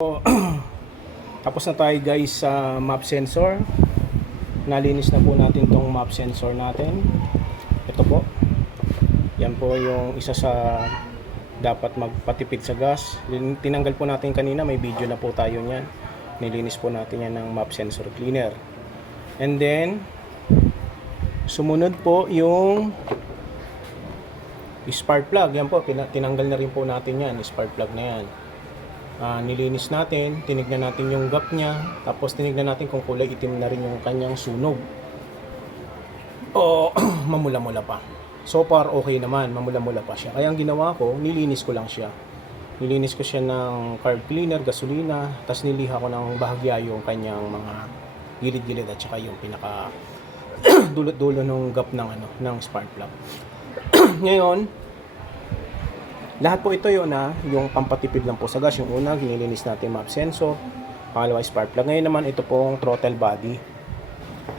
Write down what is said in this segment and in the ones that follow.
Tapos na tayo guys sa map sensor. Nalinis na po natin tong map sensor natin. Ito po. Yan po yung isa sa dapat magpatipid sa gas. Tinanggal po natin kanina, may video na po tayo niyan. Nilinis po natin yan ng map sensor cleaner. And then, sumunod po yung spark plug. Yan po, tina- tinanggal na rin po natin yan, spark plug na yan. Ah, nilinis natin, tinignan natin yung gap niya, tapos tinignan natin kung kulay itim na rin yung kanyang sunog. O mamula-mula pa. So far okay naman, mamula-mula pa siya. Kaya ang ginawa ko, nilinis ko lang siya. Nilinis ko siya ng carb cleaner, gasolina, tapos niliha ko ng bahagya yung kanyang mga gilid-gilid at saka yung pinaka dulot-dulo ng gap ng ano, ng spark plug. Ngayon, lahat po ito yun na yung pampatipid lang po sa gas. Yung una, ginilinis natin map sensor. Pangalawa, spark plug. Ngayon naman, ito pong throttle body.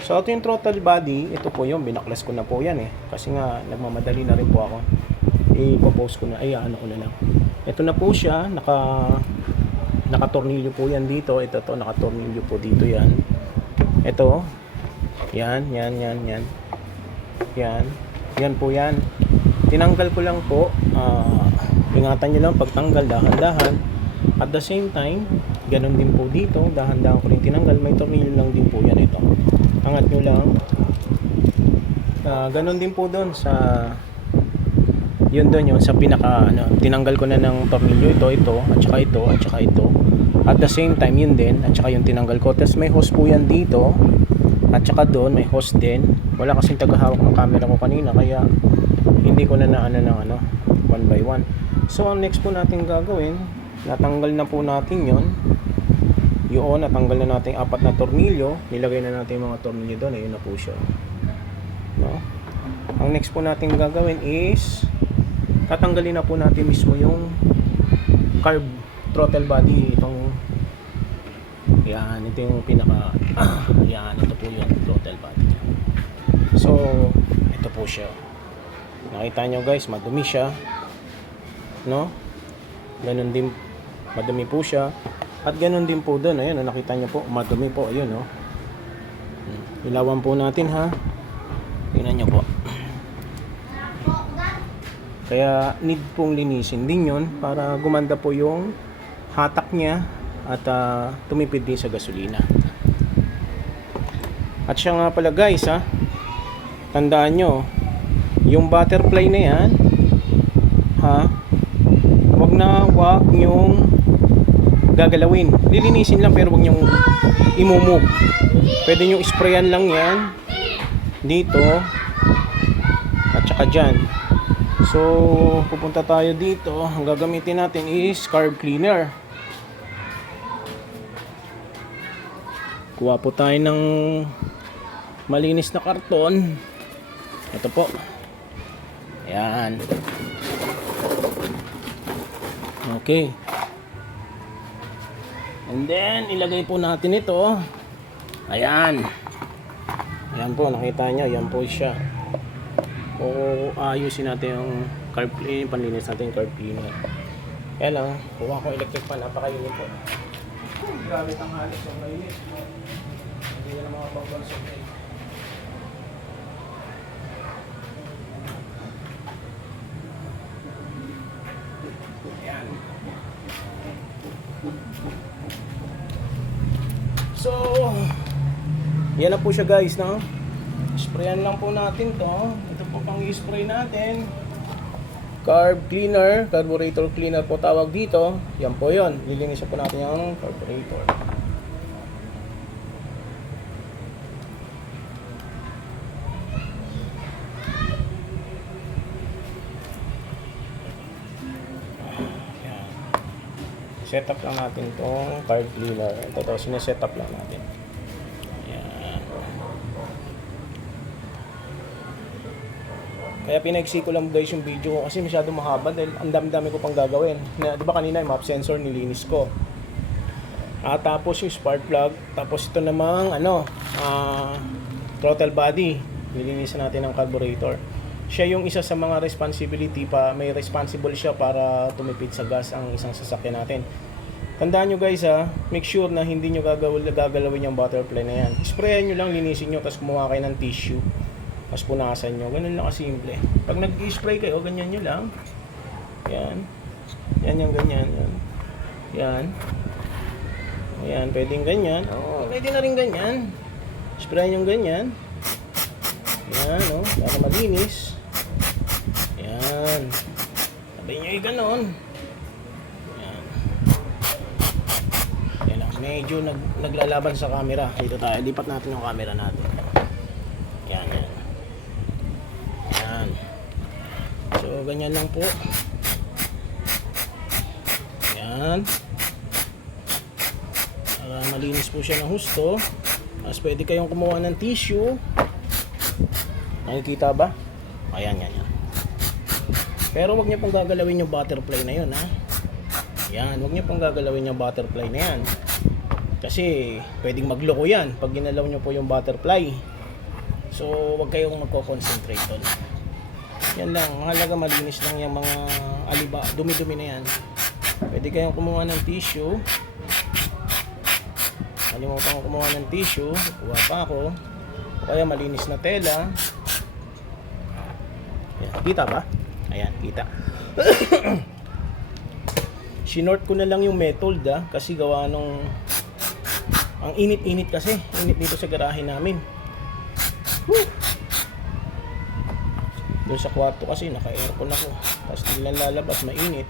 So, ito yung throttle body. Ito po yung binaklas ko na po yan eh. Kasi nga, nagmamadali na rin po ako. I-post ko na. Ay, ano ko na lang. Ito na po siya. Naka, nakatornilyo po yan dito. Ito to, nakatornilyo po dito yan. Ito. Yan, yan, yan, yan. Yan. Yan po yan. Tinanggal ko lang po. ah, ingatan nyo lang pagtanggal, dahan-dahan. At the same time, ganun din po dito. Dahan-dahan ko rin tinanggal. May tornilyo lang din po yan ito. Angat nyo lang. Ah, ganun din po doon sa yun doon yun sa pinaka ano, tinanggal ko na ng tornilyo ito, ito, at saka ito, at saka ito. At the same time yun din, at saka yung tinanggal ko. Tapos may hose po yan dito. At saka doon may hose din. Wala kasing tagahawak ng camera ko kanina kaya hindi ko na naano ng ano one by one. So ang next po natin gagawin, natanggal na po natin yon. Yun, natanggal na natin apat na tornilyo. Nilagay na natin yung mga tornilyo doon. Ayun na po siya. No? Ang next po natin gagawin is tatanggalin na po natin mismo yung carb throttle body itong yan ito yung pinaka yan ito po yung throttle body niya. so ito po siya nakita nyo guys madumi siya no? Ganun din madumi po siya. At ganun din po doon ayun nakita nyo po madumi po ayun oh Hmm. ilawan po natin ha? Tingnan nyo po. Kaya need pong linisin din yon para gumanda po yung hatak niya at ah, tumipid din sa gasolina. At siya nga pala guys ha, tandaan nyo, yung butterfly na yan, ha, wag nyong gagalawin. Lilinisin lang pero wag nyong imumove. Pwede nyo sprayan lang yan dito at saka dyan. So, pupunta tayo dito. Ang gagamitin natin is carb cleaner. Kuha po tayo ng malinis na karton. Ito po. Ayan. Okay. And then, ilagay po natin ito. Ayan. Ayan po, nakita nyo. Ayan po siya o ayusin natin yung carb cleaner, panlinis natin yung carb cleaner. Kaya lang, kuha ko electric fan, napakainit po. Grabe tang halos, sobrang init. Hindi na mga pag-consult eh. So, yan na po siya guys, no? Sprayan lang po natin to. Ito po pang i-spray natin. Carb cleaner, carburetor cleaner po tawag dito. Yan po yon. Lilinisan po natin yung carburetor. Set up lang natin tong carb cleaner. Ito to, sineset up lang natin. Yan. Kaya pinaiksi ko lang guys yung video ko kasi masyado mahaba dahil ang dami-dami ko pang gagawin. Na, di ba kanina yung map sensor nilinis ko. At tapos yung spark plug, tapos ito namang ano, ah, throttle body. Nilinisan natin ang carburetor. Siya yung isa sa mga responsibility pa, may responsible siya para tumipid sa gas ang isang sasakyan natin. Tandaan nyo guys ha, make sure na hindi nyo gagawin, gagalawin yung butterfly na yan. Sprayan nyo lang, linisin nyo, tapos kumuha kayo ng tissue. Tapos punasan nyo. Ganun lang kasimple. Pag nag-spray kayo, ganyan nyo lang. Yan. Yan yung ganyan. Yan. Yan. Ayan, pwedeng ganyan. Oo, pwede na rin ganyan. Sprayan yung ganyan. Yan, oh, para malinis. Yan. Sabi nyo yung ganon. Yan. Yan lang. Medyo nag, naglalaban sa camera. Dito tayo. Lipat natin yung camera natin. Yan, yan. Yan. So, ganyan lang po. Yan. Para malinis po siya ng husto. Tapos pwede kayong kumuha ng tissue. Nakikita ba? Ayan, yan, yan. Pero wag niyo pong gagalawin yung butterfly na yun, ha? Yan, wag niyo pong gagalawin yung butterfly na yan. Kasi pwedeng magloko yan pag ginalaw niyo po yung butterfly. So, wag kayong magko-concentrate doon. Yan lang, mahalaga malinis lang yung mga aliba, dumi-dumi na yan. Pwede kayong kumuha ng tissue. Kalimutan ko kumuha ng tissue. Kuha pa ako. O kaya malinis na tela. Yan, kita ba? Ayan, kita. Sinort ko na lang yung method ah, kasi gawa nung ang init-init kasi, init dito sa garahe namin. Woo! Doon sa kwarto kasi naka-aircon ako. Tapos tingnan lalabas, mainit.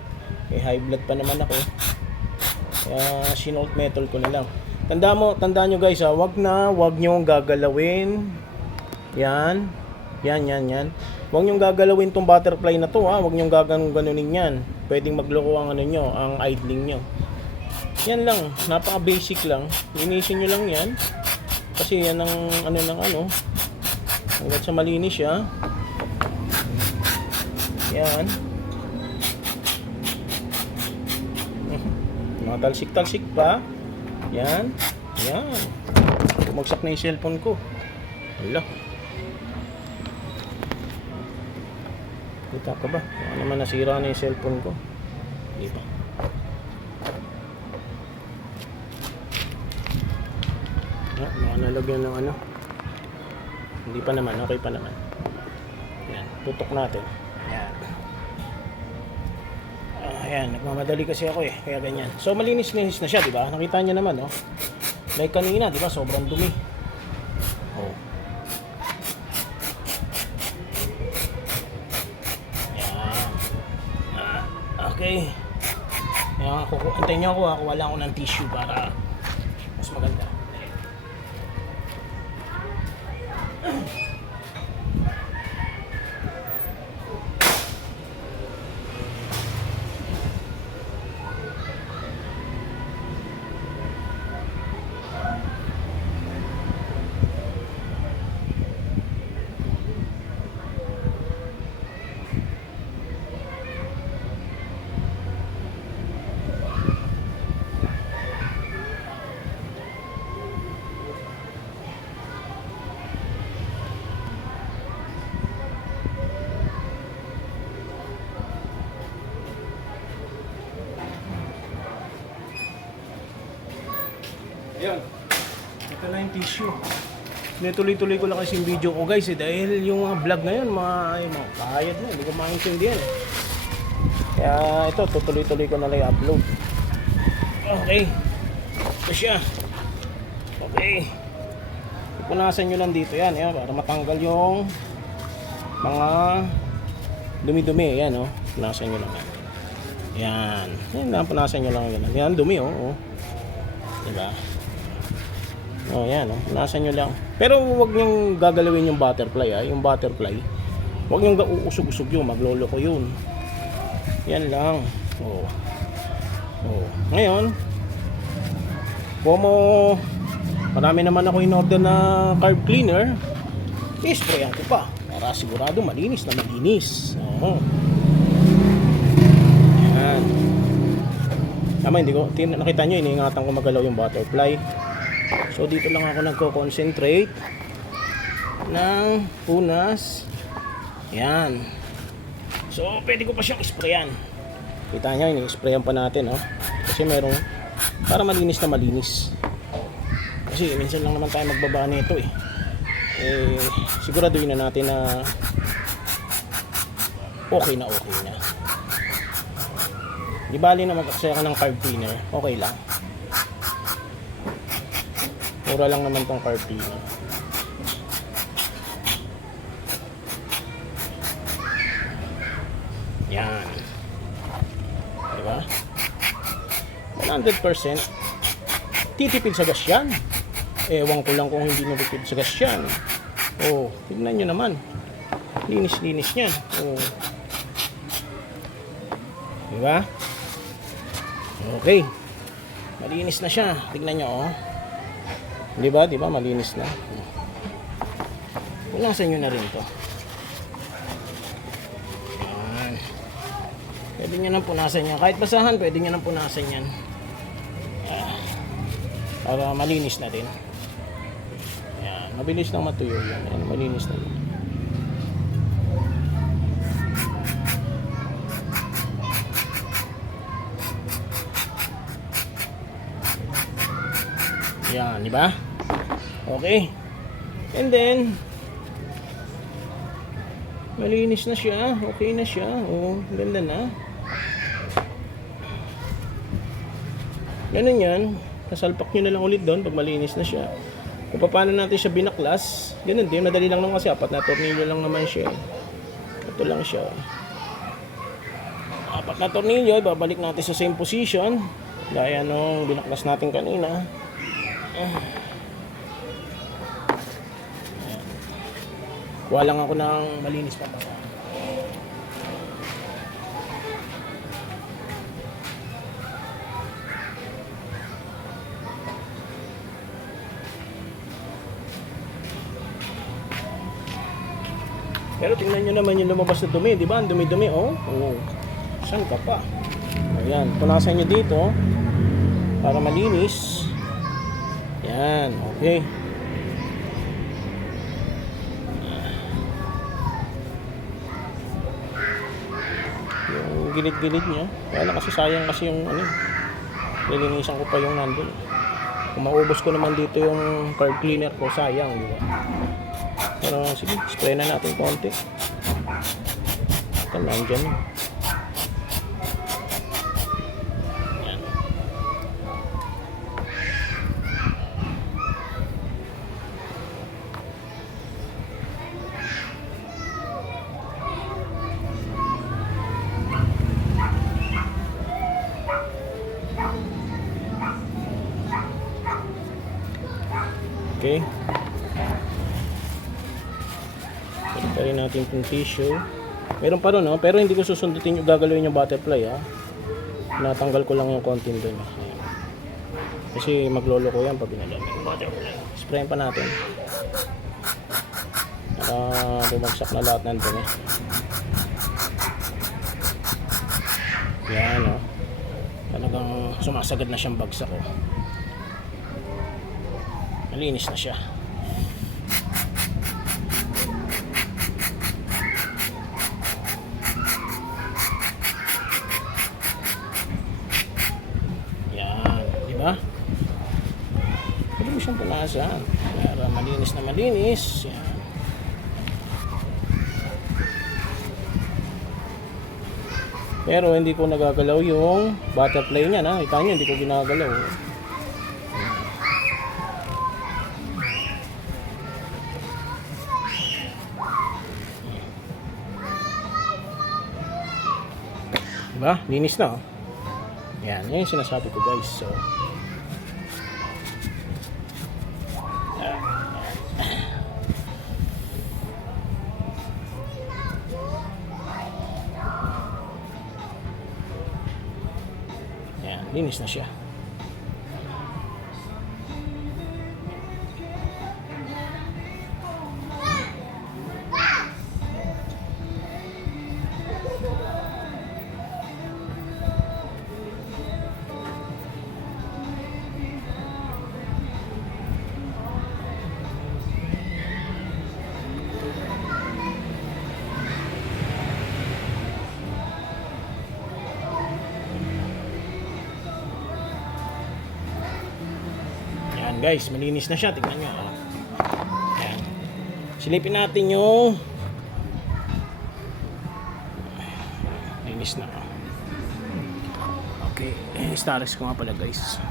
Eh high blood pa naman ako. Kaya sinult metal ko na lang. Tanda mo, tandaan nyo guys ha, wag na, wag nyo gagalawin. Yan. Yan, yan, yan. Huwag nyo gagalawin tong butterfly na to ha. Huwag nyo gaganong ganunin yan. Pwedeng magloko ang ano nyo, ang idling nyo. Yan lang. Napaka basic lang. Linisin nyo lang yan. Kasi yan ang ano ng ano. Hanggat sa malinis siya. Yan. Mga talsik-talsik pa. Yan. Yan. Bumagsak na yung cellphone ko. Wala. Kita ka ba? Baka naman nasira na yung cellphone ko. Hindi pa. Ah, baka nalagyan ng ano. Hindi pa naman. Okay pa naman. Yan. Tutok natin. Yan. Ah, Ayan, nagmamadali kasi ako eh, kaya ganyan. So malinis-linis na siya, di ba? Nakita niyo naman, oh. Like kanina, di ba? Sobrang dumi. Ako, ha. Kuha lang ako ng tissue para Tinutuloy-tuloy ko lang kasi yung video ko guys eh, dahil yung mga vlog ngayon, mga, ay, mga kahayad na, hindi ko maintindihan eh. Kaya ito, tutuloy-tuloy ko na lang i-upload. Okay. Ito siya. Okay. Punasan nyo lang dito yan, yan para matanggal yung mga dumi-dumi. Yan, oh. Punasan nyo lang yan. Yan. Yan lang, punasan nyo lang yan. Yan, dumi, oh. oh. Diba? Oh, yan, oh. Punasan nyo lang. Pero huwag niyong gagalawin yung butterfly, ah. Yung butterfly. Huwag niyong uusog-usog yun. Maglolo ko yun. Yan lang. Oh. Oh. Ngayon, Como marami naman ako in-order na carb cleaner, i-sprayan ko pa para sigurado malinis na malinis. Oo. Yan. Tama, hindi ko, nakita nyo, iniingatan ko magalaw yung butterfly. So, dito lang ako nagko-concentrate ng punas. Yan. So, pwede ko pa siyang sprayan. Kita nyo, ini-sprayan pa natin, oh. Kasi merong Para malinis na malinis. Kasi minsan lang naman tayo magbaba nito eh. Eh, siguraduhin na natin na okay na okay na. Di bali na mag-aksaya ka ng carb cleaner, okay lang. Mura lang naman tong cleaner. Yan. Di ba? 100% titipid sa gas yan. Ewan ko lang kung hindi natipid sa gas yan. Oh, tignan nyo naman. Linis-linis niya. Oh. Di ba? Okay. Malinis na siya. Tignan nyo, oh. Di ba? Di ba? Malinis na. Punasan nyo na rin to. Yan. Pwede nyo nang punasan yan. Kahit basahan, pwede nyo nang punasan yan. Ah. Para malinis na din. Yan. Mabilis lang matuyo yan. Yan, malinis na din. Yan, di ba? Okay. And then, malinis na siya. Okay na siya. Oh, ganda na. Ganun yan. Nasalpak nyo na lang ulit doon pag malinis na siya. Kung paano natin siya binaklas, ganun din. Madali lang naman kasi apat na tornilyo lang naman siya. Ito lang siya. Apat na tornilyo, babalik natin sa same position. Gaya nung binaklas natin kanina. Kuha lang ako ng malinis pa para. Pero tingnan nyo naman yung lumabas na dumi, di ba? Ang dumi-dumi, oh. oh. Saan ka pa? Ayan, punasan nyo dito para malinis. Yan, okay. Yung gilid-gilid niya. Na kasi sayang kasi yung ano. Nilinisan ko pa yung nandun. Kung maubos ko naman dito yung card cleaner ko, sayang, di ba? Pero sige, spray na natin konti. Ito, nandyan. na. Okay. Rin natin itong tissue. Meron pa rin, no? Pero hindi ko susundutin yung gagalawin yung butterfly, ha? Natanggal ko lang yung kontin doon. Ayan. Kasi maglolo ko yan pag ginagamit yung butterfly. Sprayin pa natin. Para bumagsak na lahat ng dumi. Yan, no? Talagang sumasagad na siyang bagsak, oh. Malinis na siya. Yan, di ba? Pwede mo siyang punasan. Para malinis na malinis. Yan. Pero hindi ko nagagalaw yung butterfly niya na. Kita niyo, hindi ko ginagalaw. Diba? Linis na oh. Yan, yan yung sinasabi ko guys. So, yan, linis na siya. Guys, malinis na siya. Tingnan nyo. Ayan. Silipin natin yung linis na. Okay. Eh, Starex ko nga pala guys.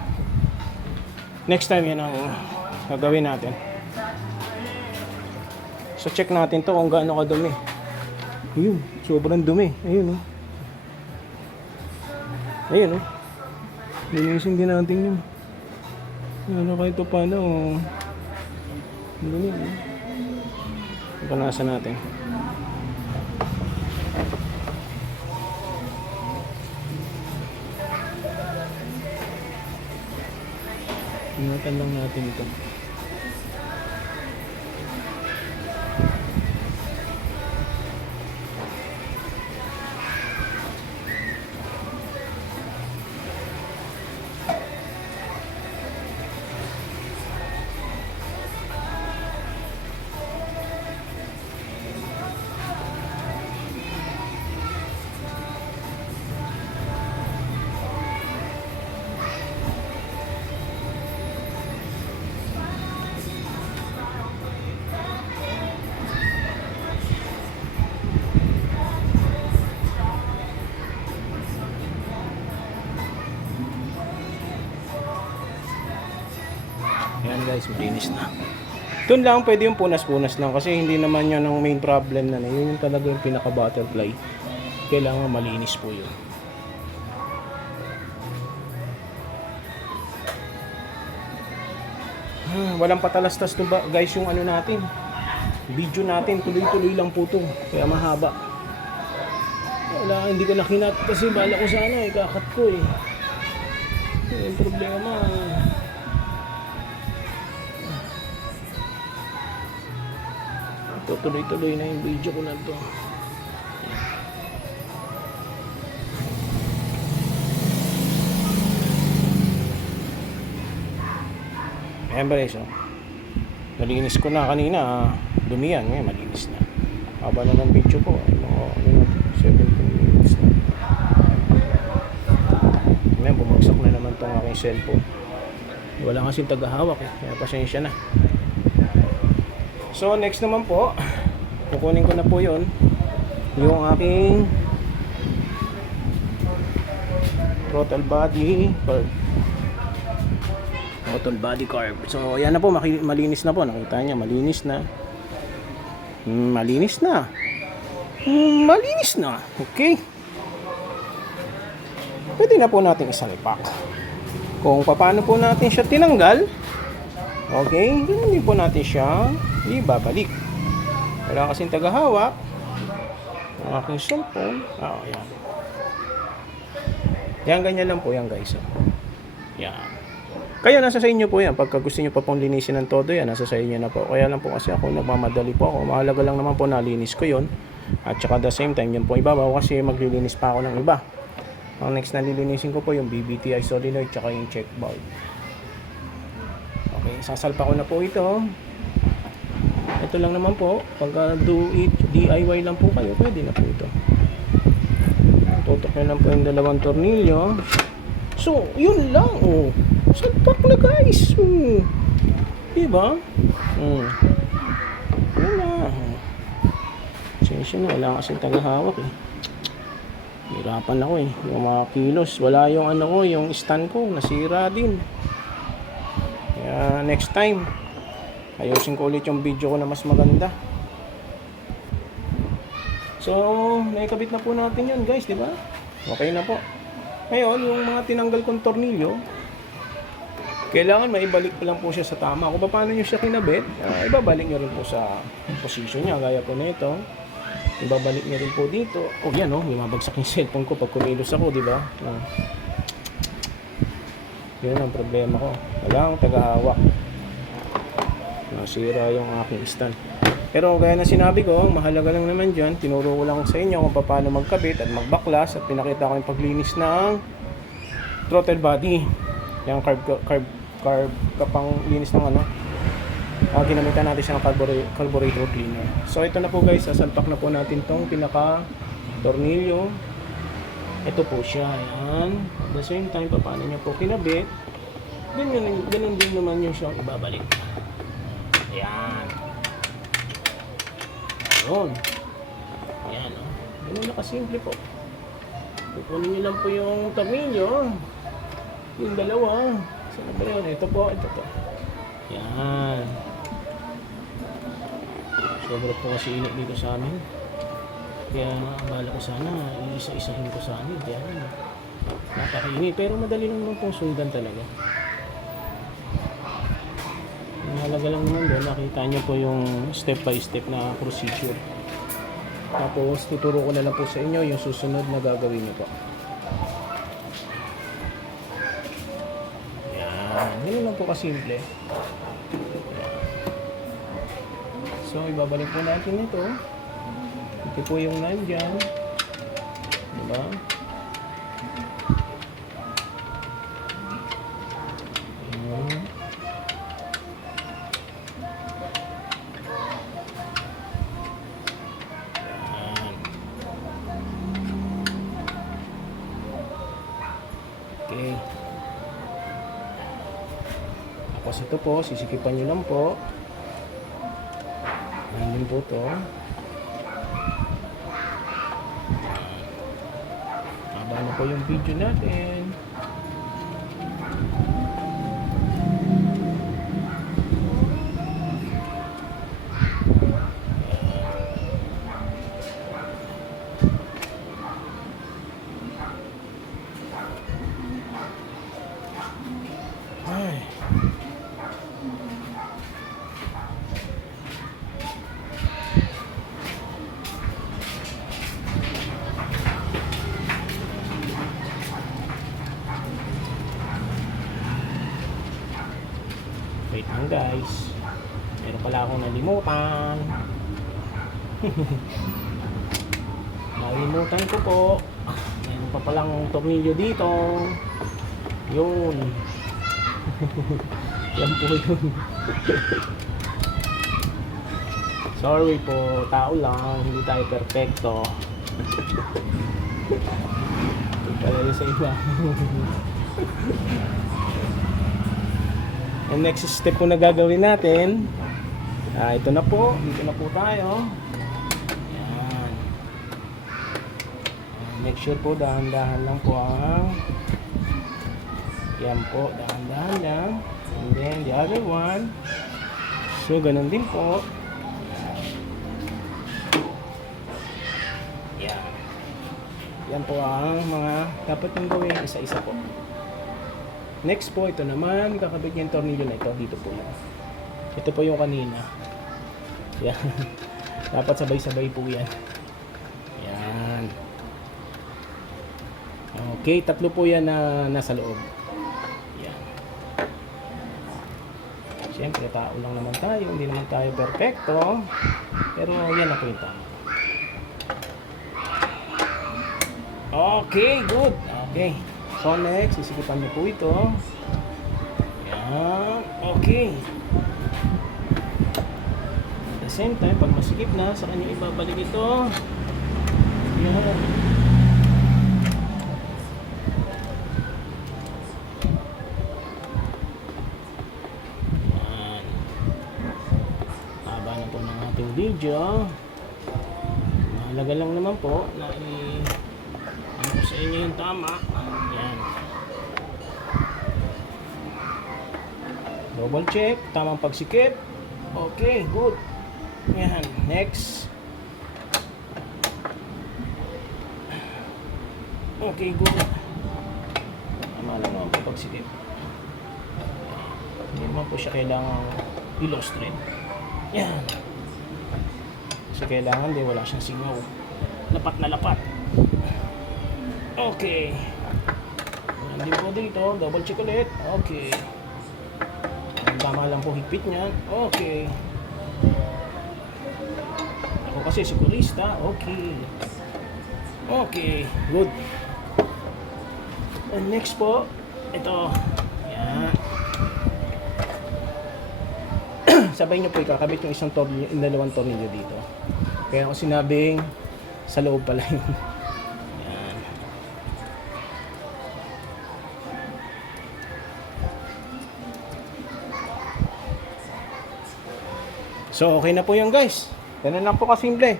Next time yan ang gagawin natin. So check natin to kung gaano kadumi. Ayun, sobrang dumi. Ayun oh. Ayun oh. Linisin din natin yun. Ano kahit pa paano. Ang dumi oh. Panasan natin. Ingatan lang natin ito. Malinis na. Doon lang pwede yung punas-punas lang kasi hindi naman yun ang main problem na yun yung talaga yung pinaka-butterfly. Kailangan malinis po yun. Ah, walang patalastas to ba guys yung ano natin. Video natin tuloy-tuloy lang po to. Kaya mahaba. Wala, hindi ko na kinat kasi bala ko sana eh, kakat ko eh. Yung problema, Tutuloy-tuloy na yung video ko na to. Ayan ba oh. Nalinis ko na kanina, ah. dumi yan, ngayon malinis na. Haba na ng video ko, ano, ano na to, 17 minutes na. Ngayon, bumagsak na naman tong aking cellphone. Wala kasing tagahawak eh, kaya pasensya na. So next naman po, kukunin ko na po yon yung aking throttle body curve. Throttle body curve. So yan na po, malinis na po. Nakita niya, malinis na. Hmm, malinis na. Hmm, malinis na. Okay. Pwede na po natin isalipak. Kung paano po natin siya tinanggal, okay, ganun po natin siya ibabalik. Wala kasing tagahawak. Ang aking cellphone. Ah, oh, yan. Yan, ganyan lang po yan guys. oh. Yan. Kaya nasa sa inyo po yan. Pagka gusto nyo pa pong linisin ng todo yan, nasa sa inyo na po. Kaya lang po kasi ako nagmamadali po ako. Mahalaga lang naman po nalinis ko yon At saka the same time, yun po ibabaw kasi maglilinis pa ako ng iba. Ang next na lilinisin ko po yung BBTI solenoid tsaka yung check valve. Okay, sasalpa ko na po ito. Ito lang naman po, pagka do it DIY lang po kayo, pwede na po ito. Tutok nyo lang po yung dalawang tornilyo. So, yun lang, oh. Salpak na guys. Hmm. Diba? Hmm. Yun na. Sensya na, wala kasing tagahawak eh. Hirapan ako eh. Yung mga kilos, wala yung ano ko, yung stand ko, nasira din. Kaya next time, ayusin ko ulit yung video ko na mas maganda. So, naikabit na po natin yun guys, di ba? Okay na po. Ngayon, yung mga tinanggal kong tornilyo, kailangan maibalik pa lang po siya sa tama. Kung paano nyo siya kinabit, ah, ibabalik nyo rin po sa position niya, gaya po nito. Ibabalik nyo rin po dito. Oh, yan oh, bumabagsak yung cellphone ko pag kumilos ako, di ba? Ah. Yun ang problema ko. Wala akong tagahawak. Nasira yung aking stand. Pero gaya na sinabi ko, mahalaga lang naman dyan. Tinuro ko lang sa inyo kung paano magkabit at magbaklas at pinakita ko yung paglinis ng throttle body. Yung carb, carb, carb kapang linis ng ano. Uh, ginamitan natin siya ng carburetor cleaner. So ito na po guys, sasalpak na po natin tong pinaka tornilyo. Ito po siya, ayan. At the same time, paano niya po kinabit. Ganyan, ganun din naman yung siyang ibabalik. Ayan. Ayun. Ayan, oh. Ganun na kasimple po. Kukunin niyo lang po yung tornilyo. Yung dalawa. Saan ba yun? Ito po, ito po. Yan. Sobra po kasi init dito sa amin. Kaya akala ko sana, iisa-isahin ko sana. Kaya napakainit. Pero madali lang naman pong sundan talaga. Ang halaga lang naman doon, nakita niyo po yung step by step na procedure. Tapos tuturo ko na lang po sa inyo yung susunod na gagawin niyo po. Yan, ganun lang po kasimple. So, ibabalik po natin ito. Ito po yung nandyan. Diba? Ayan. Ito po, sisikipan nyo lang po. Ayan po to. Haba na po yung video natin. Nalimutan. nalimutan ko po. Meron pa palang tornilyo dito. Yun. Yan po yun. Sorry po, tao lang, hindi tayo perfecto. Palala sa iba. Ang next step po na gagawin natin, ah, ito na po, dito na po tayo. Yan. Ah, Make sure po, dahan-dahan lang po ang yan po, dahan-dahan lang. And then the other one. So, ganun din po. Yan. Yan po ang mga dapat yung gawin isa-isa po. Next po, ito naman, kakabit niya yung tornilyo na ito. Dito po. Ito po yung kanina. Yan. dapat sabay-sabay po yan. Yan. Okay, tatlo po yan na nasa loob. Yan. Siyempre, tao lang naman tayo. Hindi naman tayo perfecto. Pero yan na po yung tama. Okay, good. Okay. So next, sisikipan niyo po ito. Yan. Okay. The same time, pag masikip na, sa kanya ibabalik ito. Yan. Yan. Haba na po ng ating video. Mahalaga lang naman po na i- ano sa inyo yung tama. Yan. Double check. Tamang pagsikip. Okay, good. Yan. Next. Okay, good. Tama lang naman po pagsikip. Hindi naman po siya kailangang illustrate. Yan. Kasi kailangan din wala siyang singaw. Lapat na lapat. Okay. Hindi po dito. Double check ulit. Okay. Tama lang po higpit niyan. Okay kasi sigurista. Okay. Okay. Good. And next po, ito. Yan. Sabay nyo po ikakabit yung isang tornilyo, yung dalawang tornilyo dito. Kaya ako sinabing sa loob pala yun. So, okay na po yun guys. Ganun lang po kasimple.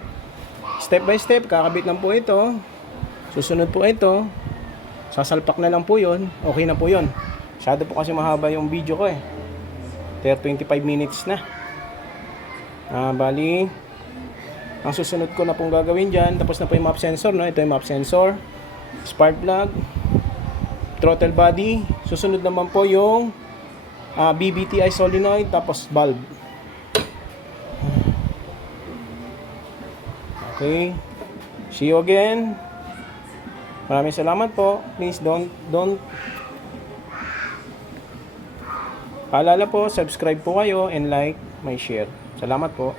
Step by step, kakabit lang po ito. Susunod po ito. Sasalpak na lang po yun. Okay na po yun. Masyado po kasi mahaba yung video ko eh. 30, 25 minutes na. Ah, bali, ang susunod ko na pong gagawin dyan, tapos na po yung map sensor, no? Ito yung map sensor, spark plug, throttle body. Susunod naman po yung ah, BBTI solenoid, tapos bulb. Okay. See you again. Maraming salamat po. Please don't don't Paalala po, subscribe po kayo and like, may share. Salamat po.